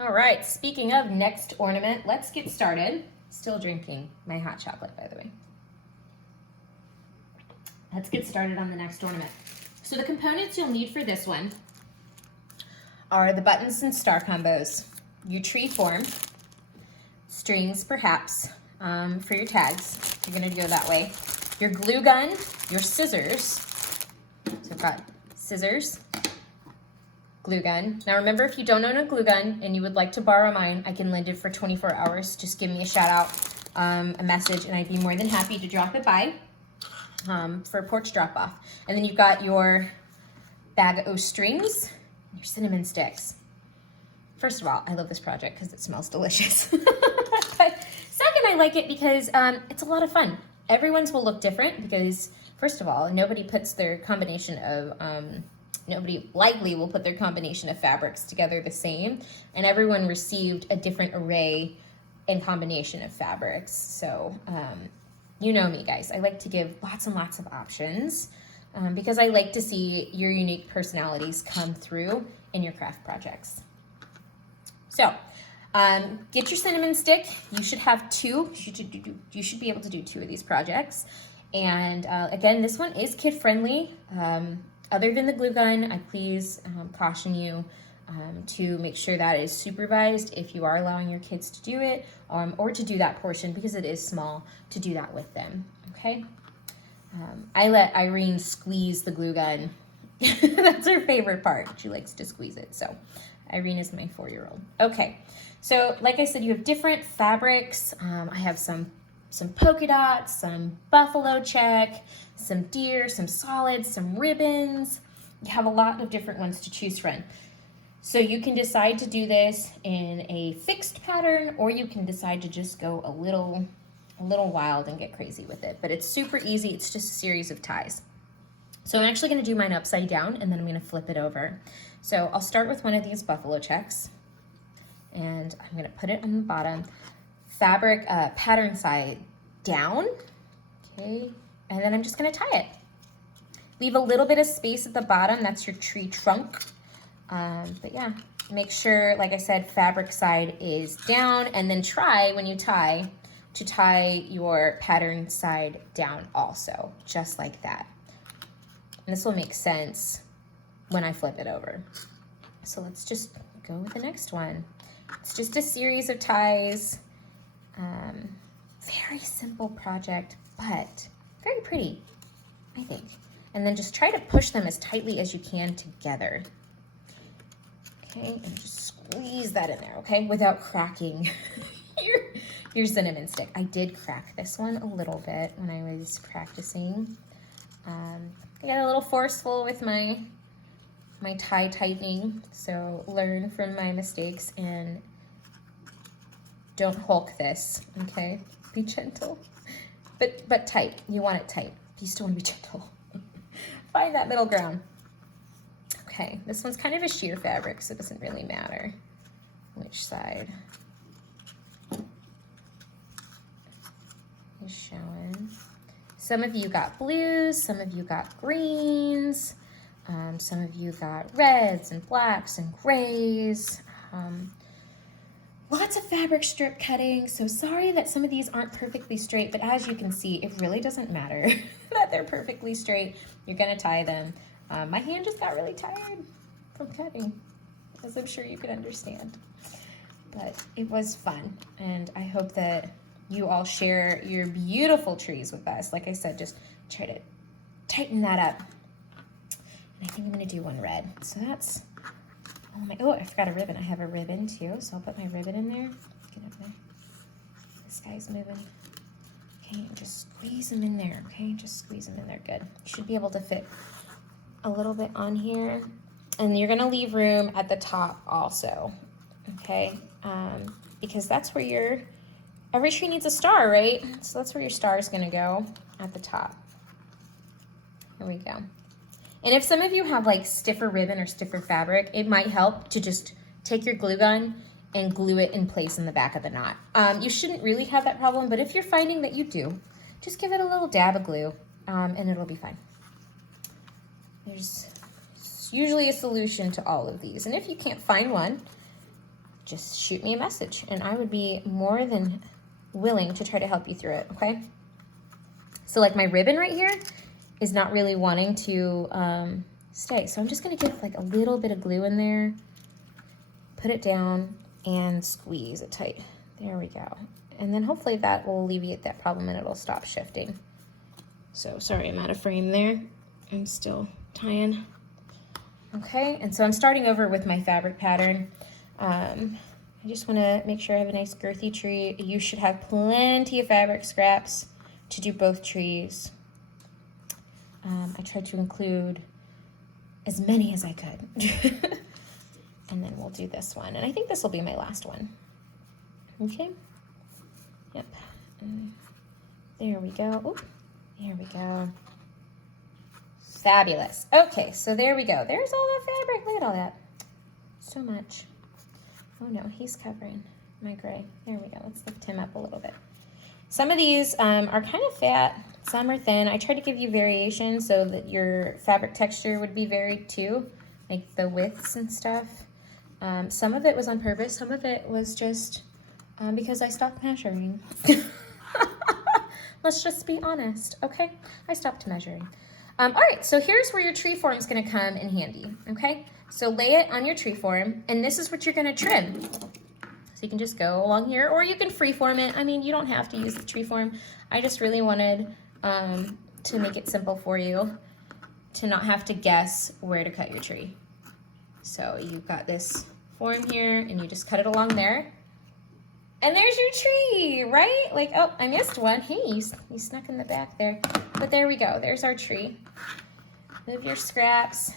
All right, speaking of next ornament, let's get started. Still drinking my hot chocolate, by the way. Let's get started on the next ornament. So the components you'll need for this one are the buttons and star combos, your tree form, strings perhaps for your tags. You're gonna go that way. Your glue gun, your scissors. So I've got scissors, glue gun. Now remember, if you don't own a glue gun and you would like to borrow mine, I can lend it for 24 hours. Just give me a shout out, a message, and I'd be more than happy to drop it by for a porch drop off. And then you've got your bag of strings, and your cinnamon sticks. First of all, I love this project because it smells delicious. But second, I like it because it's a lot of fun. Everyone's will look different because, first of all, nobody puts their combination of nobody likely will put their combination of fabrics together the same, and everyone received a different array and combination of fabrics. So you know me, guys. I like to give lots and lots of options because I like to see your unique personalities come through in your craft projects. So get your cinnamon stick. You should have two. You should be able to do 2 of these projects. And again, this one is kid friendly. Other than the glue gun, I please caution you to make sure that is supervised if you are allowing your kids to do it, or to do that portion because it is small, to do that with them, okay? I let Irene squeeze the glue gun. That's her favorite part. She likes to squeeze it, so Irene is my 4-year-old. Okay, so like I said, you have different fabrics. I have some polka dots, some buffalo check, some deer, some solids, some ribbons. You have a lot of different ones to choose from. So you can decide to do this in a fixed pattern, or you can decide to just go a little wild and get crazy with it. But it's super easy. It's just a series of ties. So I'm actually going to do mine upside down, and then I'm going to flip it over. So I'll start with one of these buffalo checks, and I'm going to put it on the bottom. Fabric pattern side down, okay, and then I'm just going to tie it. Leave a little bit of space at the bottom. That's your tree trunk. But yeah, make sure, like I said, fabric side is down, and then try when you tie to tie your pattern side down also, just like that. And this will make sense when I flip it over. So let's just go with the next one. It's just a series of ties. Very simple project, but very pretty, I think. And then just try to push them as tightly as you can together. Okay, and just squeeze that in there, okay, without cracking your cinnamon stick. I did crack this one a little bit when I was practicing. I got a little forceful with my tie tightening, so learn from my mistakes and don't hulk this, okay? Be gentle, but tight. You want it tight. You still want to be gentle. Find that middle ground. Okay, this one's kind of a sheer fabric, so it doesn't really matter which side is showing. Some of you got blues, some of you got greens, some of you got reds and blacks and grays. Lots of fabric strip cutting, so sorry that some of these aren't perfectly straight, but as you can see, it really doesn't matter that they're perfectly straight. You're gonna tie them. My hand just got really tired from cutting, as I'm sure you can understand. But it was fun, and I hope that you all share your beautiful trees with us. Like I said, just try to tighten that up. And I think I'm gonna do one red. So that's, oh, I forgot a ribbon. I have a ribbon too, so I'll put my ribbon in there. Get up there. This guy's moving. Okay, and just squeeze them in there, okay? Just squeeze them in there, good. You should be able to fit a little bit on here. And you're gonna leave room at the top also, okay? Because that's where every tree needs a star, right? So that's where your star is gonna go, at the top. Here we go. And if some of you have like stiffer ribbon or stiffer fabric, it might help to just take your glue gun and glue it in place in the back of the knot. You shouldn't really have that problem, but if you're finding that you do, just give it a little dab of glue and it'll be fine. There's usually a solution to all of these. And if you can't find one, just shoot me a message and I would be more than willing to try to help you through it, okay? So like my ribbon right here is not really wanting to stay. So I'm just gonna give like a little bit of glue in there, put it down and squeeze it tight. There we go. And then hopefully that will alleviate that problem and it'll stop shifting. So sorry, I'm out of frame there. I'm still tying. Okay, and so I'm starting over with my fabric pattern. I just wanna make sure I have a nice girthy tree. You should have plenty of fabric scraps to do both trees. I tried to include as many as I could. And then we'll do this one. And I think this will be my last one. Okay, yep, and there we go. Ooh, there we go. Fabulous. Okay, so there we go. There's all that fabric. Look at all that. So much. Oh no, he's covering my gray. There we go. Let's lift him up a little bit. Some of these are kind of fat. Some are thin. I try to give you variation so that your fabric texture would be varied too, like the widths and stuff. Some of it was on purpose. Some of it was just because I stopped measuring. Let's just be honest, okay? I stopped measuring. All right, so here's where your tree form is gonna come in handy, okay? So lay it on your tree form, and this is what you're gonna trim. So you can just go along here, or you can freeform it. I mean, you don't have to use the tree form. I just really wanted to make it simple for you, to not have to guess where to cut your tree. So you've got this form here, and you just cut it along there. And there's your tree, right? Like, oh, I missed one. Hey, you snuck in the back there. But there we go. There's our tree. Move your scraps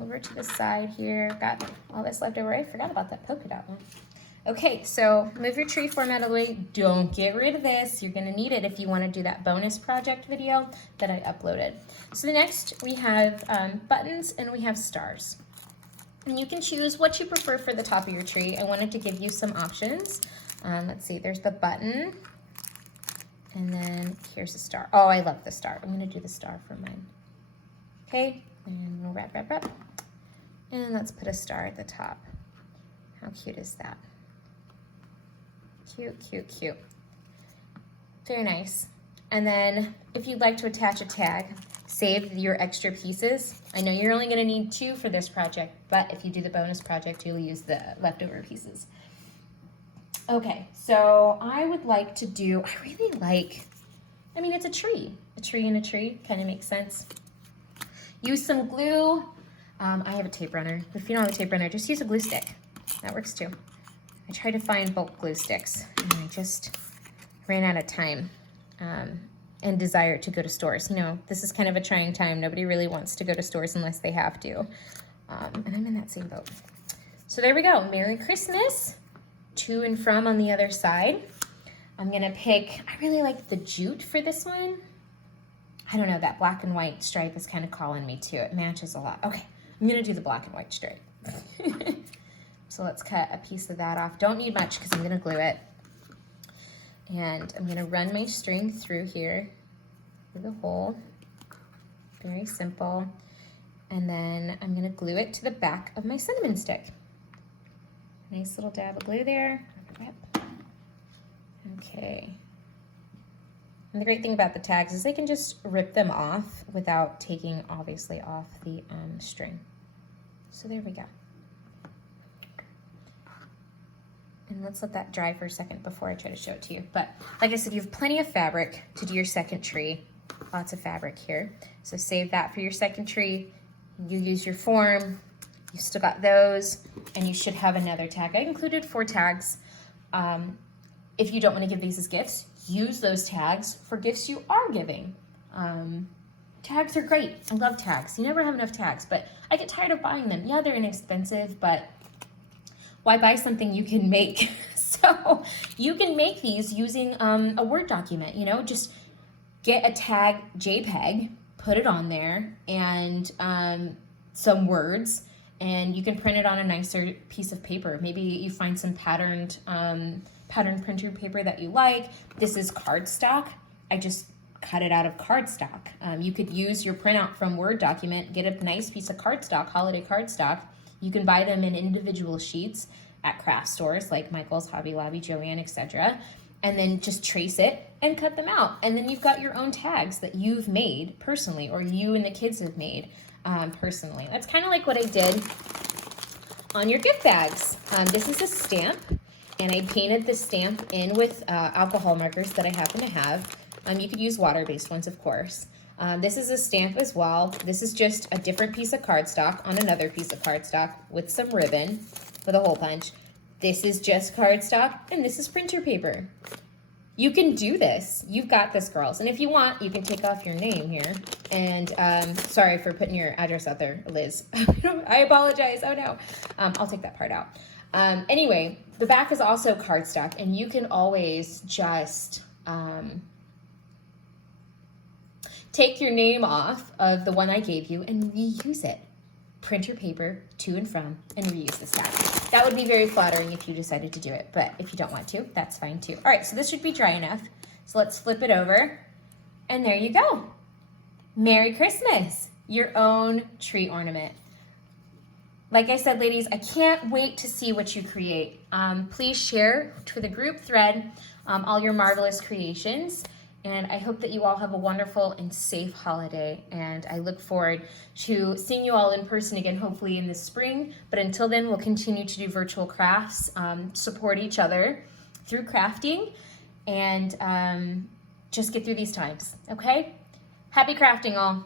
over to the side here. Got all this left over. I forgot about that polka dot one. Okay, so move your tree form out of the way. Don't get rid of this. You're going to need it if you want to do that bonus project video that I uploaded. So next we have buttons and we have stars. And you can choose what you prefer for the top of your tree. I wanted to give you some options. Let's see, there's the button. And then here's a star. Oh, I love the star. I'm gonna do the star for mine. Okay, and we'll wrap. And let's put a star at the top. How cute is that? Cute, cute, cute. Very nice. And then if you'd like to attach a tag, save your extra pieces. I know you're only gonna need 2 for this project, but if you do the bonus project, you'll use the leftover pieces. Okay, so I would like to do, I mean, it's a tree in a tree, kind of makes sense. Use some glue. I have a tape runner. If you don't have a tape runner, just use a glue stick. That works too. I tried to find bulk glue sticks, and I just ran out of time. And desire to go to stores. You know, this is kind of a trying time. Nobody really wants to go to stores unless they have to. And I'm in that same boat. So there we go. Merry Christmas. To and from on the other side. I'm gonna pick, I really like the jute for this one. I don't know, that black and white stripe is kind of calling me too. It matches a lot. Okay, I'm gonna do the black and white stripe. So let's cut a piece of that off. Don't need much because I'm gonna glue it. And I'm gonna run my string through here, through the hole, very simple. And then I'm gonna glue it to the back of my cinnamon stick. Nice little dab of glue there. Okay. And the great thing about the tags is they can just rip them off without taking, obviously, off the string. So there we go. And let's let that dry for a second before I try to show it to you. But like I said, you have plenty of fabric to do your second tree. Lots of fabric here. So save that for your second tree. You use your form. You've still got those, and you should have another tag. I included 4 tags. If you don't want to give these as gifts, use those tags for gifts you are giving. Tags are great. I love tags. You never have enough tags, but I get tired of buying them. Yeah, they're inexpensive, but why buy something you can make? So you can make these using a Word document, you know, just get a tag JPEG, put it on there, and some words, and you can print it on a nicer piece of paper. Maybe you find some patterned printer paper that you like. This is cardstock. I just cut it out of cardstock. You could use your printout from Word document, get a nice piece of cardstock, holiday cardstock. You can buy them in individual sheets. at craft stores like Michael's, Hobby Lobby, Joann, etc. And then just trace it and cut them out. And then you've got your own tags that you've made personally, or you and the kids have made personally. That's kind of like what I did on your gift bags. This is a stamp, and I painted the stamp in with alcohol markers that I happen to have. You could use water-based ones, of course. This is a stamp as well. This is just a different piece of cardstock on another piece of cardstock with some ribbon with a hole punch. This is just cardstock, and this is printer paper. You can do this. You've got this, girls. And if you want, you can take off your name here. And sorry for putting your address out there, Liz. I apologize. Oh, no. I'll take that part out. Anyway, the back is also cardstock, and you can always just take your name off of the one I gave you and reuse it. Printer paper to and from, and reuse this tag. That would be very flattering if you decided to do it, but if you don't want to, that's fine too. All right, so this should be dry enough. So let's flip it over, and there you go. Merry Christmas, your own tree ornament. Like I said, ladies, I can't wait to see what you create. Please share to the group thread all your marvelous creations. And I hope that you all have a wonderful and safe holiday. And I look forward to seeing you all in person again, hopefully in the spring. But until then, we'll continue to do virtual crafts, support each other through crafting, and just get through these times, okay? Happy crafting, all.